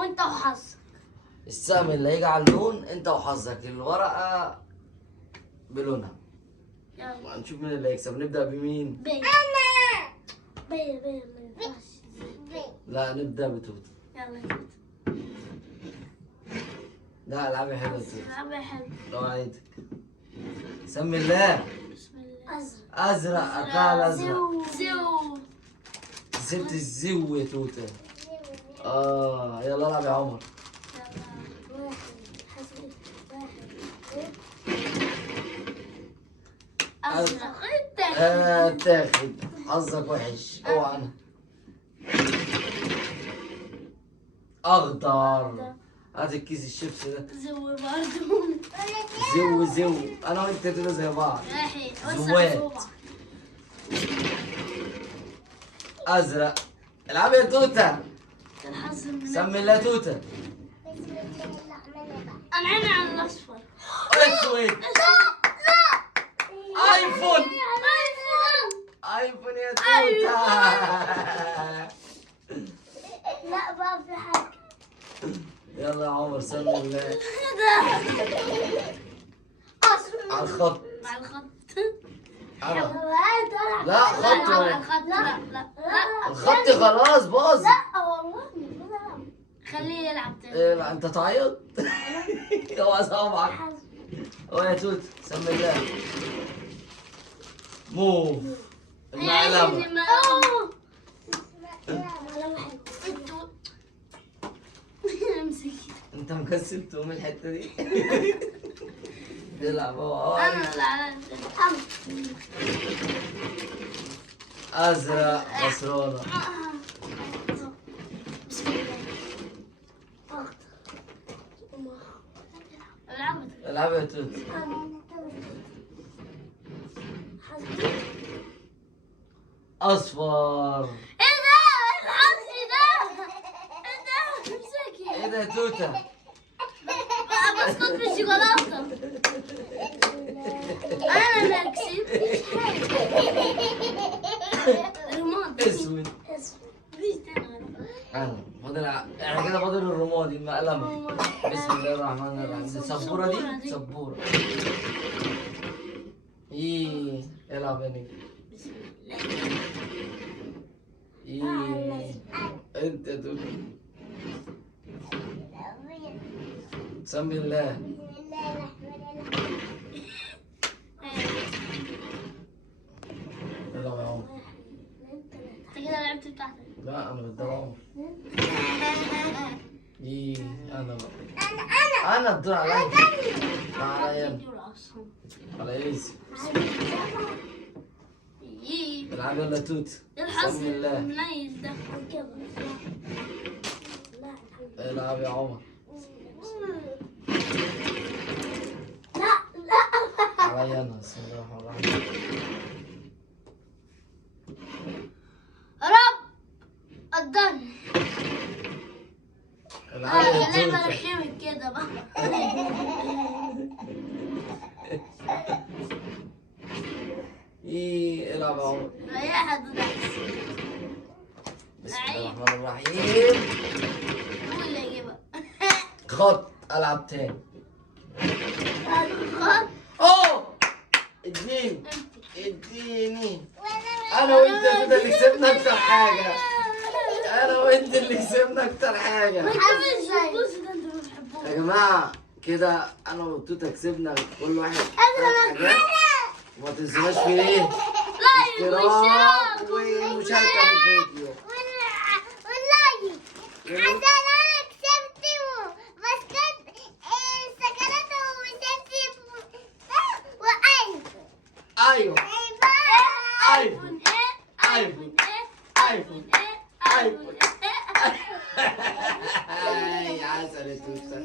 وانت وحظك. السهم اللي هيجي على اللون انت وحظك، الورقة بلونها. يلا هنشوف مين اللي هيكسب. نبدأ بمين؟ بي. انا بي ما ينفعش. لا نبدأ بتوتة. يلا كده. لا العبي حلوة توتة. لعبة حلوة. لو عيدك. سمي الله. بسم الله. أزرق. أزرق أكال أزرق. زو. كسبت الزو يا توتة. يلا العب يا عمر. أزرق. تاخد حظك وحش. اوعى انا. اخضر. هات الكيس الشيبس ده. زو برضو. زو انا وانت كده زي بعض. راحي. زوات. ازرق. العب يا توتة. الحظ من سمي الله توتة. انا عيني على الاصفر. اسود. ايفون. ايفون يا توتة. لا بقى في حاجة. يلا يا عمر سمي الله. على الخط. مع الخط. أنا. لا لا خط. على الخط. لا الخط خلاص باظ. لا والله خليه يلعب تاني. إيه لا انت تعيط. اوعى صوابعك. هو يا توت سمي الله. موف. المعلمة. امسك. انت مكسل تقوم الحتة دي. تلعب هو. انا لا ازرق برشلونة. بسم الله. العب يا توت. اصفر. ايه ده؟ الحظ ده؟ ايه ده؟ امسكي. ايه ده يا توتة؟ بسكوت بالشوكولاتة. انا ما كسبتش حاجة. رماد. اسود. مفيش تاني. انا فاضل احنا كده فاضل الرمادي المقلمة. بسم الله الرحمن الرحيم. دي سبورة دي سبورة. ايه العب يا نجم. ايه انت دول. سمي الله. يلا يا عمر. انت كده لعبت بتاعتك. لا انا بدي عمر. ايه انا بقى. انا الدور عليا. عليا على ايزي. العب يلا توت. الحظ بسم الله. المنيل ده. العب يا عمر. عليا انا. بسم الله الرحمن الرحيم. رب قدرني. العب يا اللعبة توت. رخمت كده بقى. ايه العب يا عمر. ريحت ده. بسم الله الرحمن الرحيم. هو اللي يجيبها. خط. العب تاني. خد. اوه اديني. اديني. انا وانت كده اللي كسبنا اكتر حاجه. انا وانت اللي كسبنا اكتر حاجه. ما تجيبش البوز ده انت ما بتحبوش. يا جماعه كده انا وتوته كسبنا كل واحد أنا حاجات. وما تنسوناش في ايه؟ لا اشتراك ومشاركه في الفيديو. والله ايوه ايفون ايه ايفون ايه ايفون ايه ايفون ايه. يا عسل يا توته.